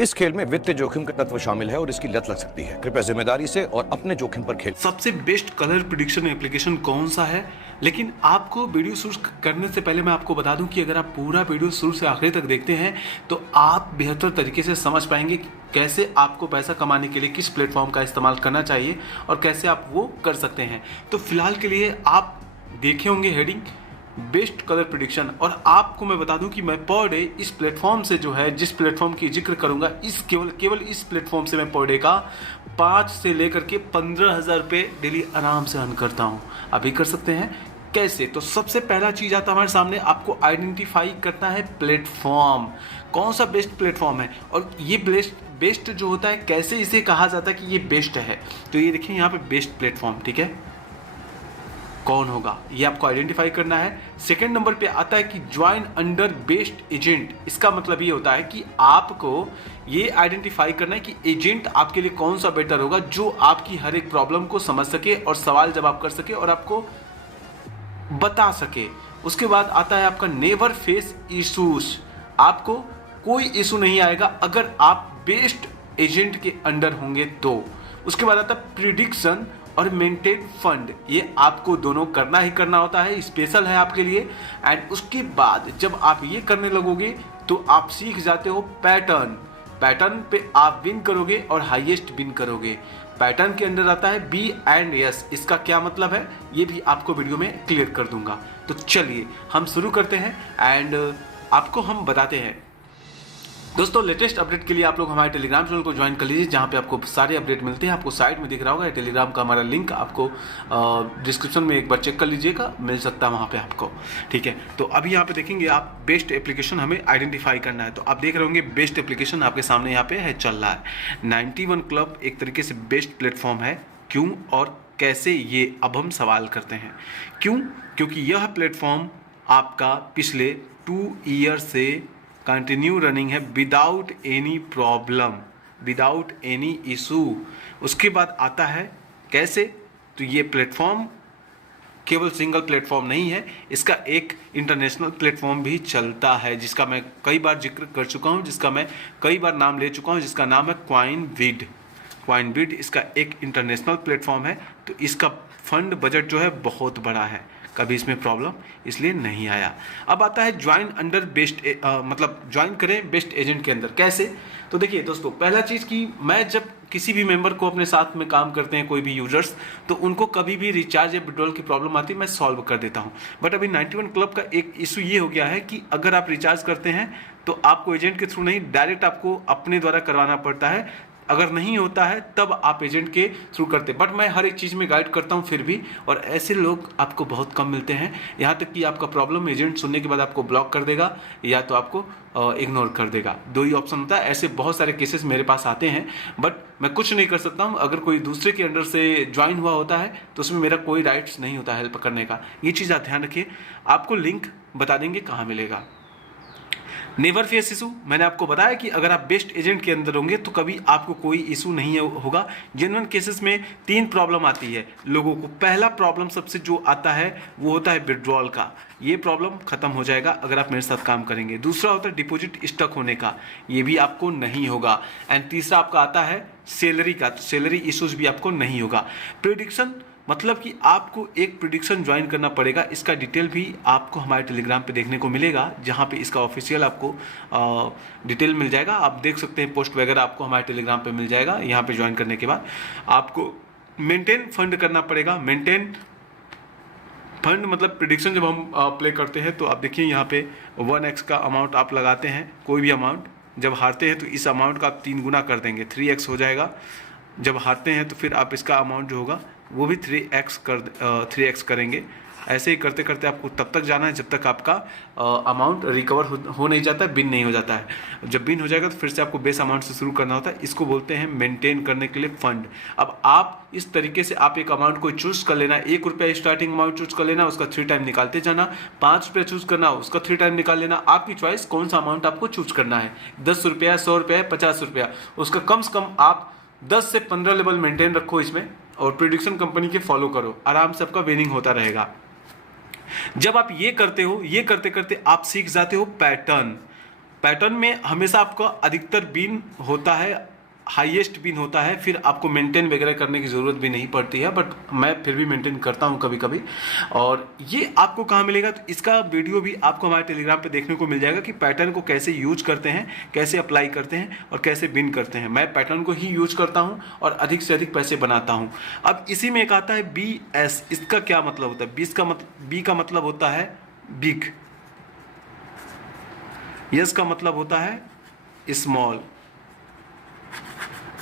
इस खेल में वित्तीय जोखिम का तत्व शामिल है और इसकी लत लग सकती है। कृपया जिम्मेदारी से और अपने जोखिम पर खेल। सबसे बेस्ट कलर प्रिडिक्शन एप्लीकेशन कौन सा है? लेकिन आपको वीडियो शुरू करने से पहले मैं आपको बता दूं कि अगर आप पूरा वीडियो शुरू से आखिर तक देखते हैं तो आप बेहतर तरीके से समझ पाएंगे कि कैसे आपको पैसा कमाने के लिए किस प्लेटफॉर्म का इस्तेमाल करना चाहिए और कैसे आप वो कर सकते हैं। तो फिलहाल के लिए आप देखे होंगे हेडिंग बेस्ट कलर प्रिडिक्शन, और आपको मैं बता दूं कि मैं पर डे इस प्लेटफॉर्म से जो है, जिस प्लेटफॉर्म की जिक्र करूंगा, इस केवल इस प्लेटफॉर्म से मैं पर डे का 5 से लेकर के 15,000 रुपये डेली आराम से अर्न करता हूं। अभी कर सकते हैं कैसे? तो सबसे पहला चीज़ आता है हमारे सामने, आपको आइडेंटिफाई करना है प्लेटफॉर्म, कौन सा बेस्ट प्लेटफॉर्म है और ये बेस्ट जो होता है कैसे इसे कहा जाता है कि ये बेस्ट है। तो ये देखिए यहाँ पे बेस्ट प्लेटफॉर्म, ठीक है, कौन होगा ये आपको आइडेंटिफाई करना है। सेकंड नंबर पे आता है कि ज्वाइन अंडर बेस्ट एजेंट। इसका मतलब ये होता है कि आपको ये आइडेंटिफाई करना है कि एजेंट आपके लिए कौन सा बेटर होगा, जो आपकी हर एक प्रॉब्लम को समझ सके और सवाल जवाब कर सके और आपको बता सके। उसके बाद आता है आपका नेवर फेस इश्यूज। आपको कोई इशू नहीं आएगा अगर आप बेस्ट एजेंट के अंडर होंगे तो। उसके बाद आता है प्रिडिक्शन और मेंटेन फंड। ये आपको दोनों करना ही करना होता है, स्पेशल है आपके लिए। एंड उसके बाद जब आप ये करने लगोगे तो आप सीख जाते हो पैटर्न पे आप विन करोगे और हाईएस्ट विन करोगे। पैटर्न के अंदर आता है बी एंड यस। इसका क्या मतलब है ये भी आपको वीडियो में क्लियर कर दूंगा। तो चलिए हम शुरू करते हैं एंड आपको हम बताते हैं। दोस्तों, लेटेस्ट अपडेट के लिए आप लोग हमारे टेलीग्राम चैनल को ज्वाइन कर लीजिए, जहां पे आपको सारे अपडेट मिलते हैं। आपको साइड में दिख रहा होगा टेलीग्राम का हमारा लिंक, आपको डिस्क्रिप्शन में एक बार चेक कर लीजिएगा, मिल सकता है वहां पे आपको, ठीक है। तो अभी यहाँ पे देखेंगे आप बेस्ट एप्लीकेशन हमें आइडेंटिफाई करना है। तो आप देख रहे होंगे बेस्ट एप्लीकेशन आपके सामने यहाँ पे है, चल रहा है 91 क्लब एक तरीके से बेस्ट प्लेटफॉर्म है। क्यों और कैसे, ये अब हम सवाल करते हैं। क्योंकि यह प्लेटफॉर्म आपका पिछले 2 ईयर से कंटिन्यू रनिंग है without any problem, without any issue. उसके बाद आता है कैसे, तो ये प्लेटफॉर्म केवल सिंगल प्लेटफॉर्म नहीं है, इसका एक इंटरनेशनल प्लेटफॉर्म भी चलता है, जिसका मैं कई बार जिक्र कर चुका हूँ, जिसका मैं कई बार नाम ले चुका हूँ, जिसका नाम है क्वाइनबिड। इसका एक इंटरनेशनल प्लेटफॉर्म है। तो इसका फंड बजट जो है बहुत बड़ा है, कभी इसमें प्रॉब्लम इसलिए नहीं आया। अब आता है ज्वाइन अंडर बेस्ट, मतलब ज्वाइन करें बेस्ट एजेंट के अंदर कैसे। तो देखिए दोस्तों, पहला चीज़ कि मैं जब किसी भी मेंबर को अपने साथ में काम करते हैं कोई भी यूजर्स, तो उनको कभी भी रिचार्ज या विड्रॉल की प्रॉब्लम आती है मैं सॉल्व कर देता हूं। बट अभी 91 क्लब का एक इशू ये हो गया है कि अगर आप रिचार्ज करते हैं तो आपको एजेंट के थ्रू नहीं, डायरेक्ट आपको अपने द्वारा करवाना पड़ता है। अगर नहीं होता है तब आप एजेंट के थ्रू करते, बट मैं हर एक चीज़ में गाइड करता हूं फिर भी, और ऐसे लोग आपको बहुत कम मिलते हैं। यहाँ तक कि आपका प्रॉब्लम एजेंट सुनने के बाद आपको ब्लॉक कर देगा या तो आपको इग्नोर कर देगा, 2 ही ऑप्शन होता है। ऐसे बहुत सारे केसेस मेरे पास आते हैं, बट मैं कुछ नहीं कर सकता हूँ। अगर कोई दूसरे के अंडर से ज्वाइन हुआ होता है तो उसमें मेरा कोई राइट्स नहीं होता हेल्प करने का। ये चीज़ आप ध्यान रखिए। आपको लिंक बता देंगे कहाँ मिलेगा। नेवर फेस इशू, मैंने आपको बताया कि अगर आप बेस्ट एजेंट के अंदर होंगे तो कभी आपको कोई इशू नहीं होगा। जेन्युइन केसेस में 3 प्रॉब्लम आती है लोगों को। पहला प्रॉब्लम सबसे जो आता है वो होता है विड्रॉल का, ये प्रॉब्लम खत्म हो जाएगा अगर आप मेरे साथ काम करेंगे। दूसरा होता है डिपॉजिट स्टक होने का, ये भी आपको नहीं होगा। एंड तीसरा आपका आता है सैलरी का, तो सैलरी इश्यूज भी आपको नहीं होगा। प्रेडिक्शन मतलब कि आपको एक प्रेडिक्शन ज्वाइन करना पड़ेगा। इसका डिटेल भी आपको हमारे टेलीग्राम पे देखने को मिलेगा, जहाँ पे इसका ऑफिशियल आपको डिटेल मिल जाएगा। आप देख सकते हैं, पोस्ट वगैरह आपको हमारे टेलीग्राम पे मिल जाएगा। यहाँ पे ज्वाइन करने के बाद आपको मेंटेन फंड करना पड़ेगा। मेंटेन फंड मतलब प्रेडिक्शन जब हम प्ले करते हैं तो आप देखिए यहाँ पे 1x का अमाउंट आप लगाते हैं, कोई भी अमाउंट। जब हारते हैं तो इस अमाउंट का आप 3 गुना कर देंगे, 3x हो जाएगा। जब हारते हैं तो फिर आप इसका अमाउंट जो होगा वो भी 3x करेंगे। ऐसे ही करते करते आपको तब तक जाना है जब तक आपका अमाउंट रिकवर हो नहीं जाता है, बिन नहीं हो जाता है। जब बिन हो जाएगा तो फिर से आपको बेस अमाउंट से शुरू करना होता है। इसको बोलते हैं मेंटेन करने के लिए फंड। अब आप इस तरीके से आप एक अमाउंट को चूज कर लेना, 1 रुपया स्टार्टिंग अमाउंट चूज कर लेना, उसका 3 टाइम निकालते जाना। 5 रुपया चूज करना, उसका 3 टाइम निकाल लेना। आपकी चॉइस कौन सा अमाउंट आपको चूज करना है, 10 रुपया, 100 रुपया, 50 रुपया। उसका कम से कम आप 10 से 15 लेवल मेंटेन रखो इसमें, और प्रेडिक्शन कंपनी के फॉलो करो, आराम से आपका विनिंग होता रहेगा। जब आप ये करते हो, ये करते करते आप सीख जाते हो पैटर्न। पैटर्न में हमेशा आपका अधिकतर बिन होता है, हाईएस्ट बिन होता है, फिर आपको मेंटेन वगैरह करने की ज़रूरत भी नहीं पड़ती है, बट मैं फिर भी मेंटेन करता हूं कभी कभी। और ये आपको कहाँ मिलेगा, तो इसका वीडियो भी आपको हमारे टेलीग्राम पे देखने को मिल जाएगा कि पैटर्न को कैसे यूज करते हैं, कैसे अप्लाई करते हैं और कैसे बिन करते हैं। मैं पैटर्न को ही यूज करता हूँ और अधिक से अधिक पैसे बनाता हूँ। अब इसी में एक आता है BS, इसका क्या मतलब होता है? बी का मतलब होता है बिग, यस का मतलब होता है स्मॉल।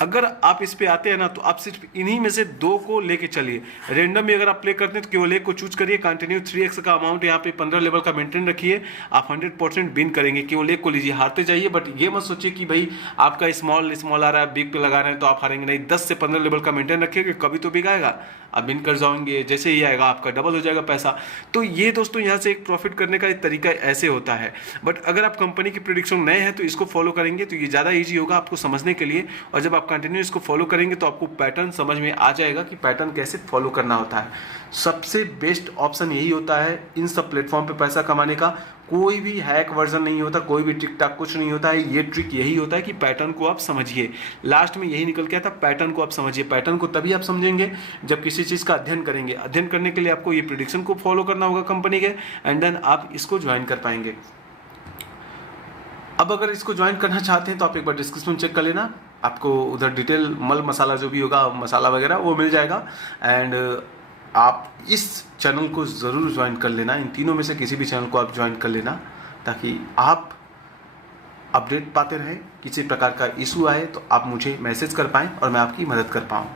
अगर आप इस पे आते हैं ना तो आप सिर्फ इन्हीं में से दो को लेके चलिए। रेंडम में अगर आप प्ले करते हैं तो केवल एक को चूज करिए, कंटिन्यू 3x का अमाउंट यहाँ पे 15 लेवल का मेंटेन रखिए, आप 100% बिन करेंगे। केवल एक को लीजिए, हारते जाइए, बट ये मत सोचिए कि भाई आपका स्मॉल आ रहा है, बिग पे लगा रहे हैं तो आप हारेंगे, नहीं। 10 से 15 लेवल का मेंटेन रखिए, कभी तो बिग आएगा, आप बिन कर जाएंगे, जैसे ही आएगा आपका डबल हो जाएगा पैसा। तो ये दोस्तों यहाँ से एक प्रॉफिट करने का एक तरीका ऐसे होता है। बट अगर आप कंपनी की प्रेडिक्शन नए हैं तो इसको फॉलो करेंगे तो ये ज़्यादा ईजी होगा आपको समझने के लिए। और जब आप कंटिन्यू इसको फॉलो करेंगे तो आपको पैटर्न समझ में आ जाएगा कि पैटर्न कैसे फॉलो करना होता है। सबसे बेस्ट ऑप्शन यही होता है इन सब प्लेटफॉर्म पे पैसा कमाने का। कोई भी हैक वर्जन नहीं होता, कोई भी टिक टाक कुछ नहीं होता है। ये ट्रिक यही होता है कि पैटर्न को आप समझिए। लास्ट में यही निकल के आता, पैटर्न को आप समझिए। पैटर्न को तभी आप समझेंगे जब किसी चीज़ का अध्ययन करेंगे। अध्ययन करने के लिए आपको ये प्रेडिक्शन को फॉलो करना होगा कंपनी के, एंड देन आप इसको ज्वाइन कर पाएंगे। अब अगर इसको ज्वाइन करना चाहते हैं तो आप एक बार डिस्क्रिप्शन चेक कर लेना, आपको उधर डिटेल मल मसाला जो भी होगा, मसाला वगैरह वो मिल जाएगा। एंड आप इस चैनल को ज़रूर ज्वाइन कर लेना, इन तीनों में से किसी भी चैनल को आप ज्वाइन कर लेना, ताकि आप अपडेट पाते रहें। किसी प्रकार का इशू आए तो आप मुझे मैसेज कर पाएँ और मैं आपकी मदद कर पाऊँ।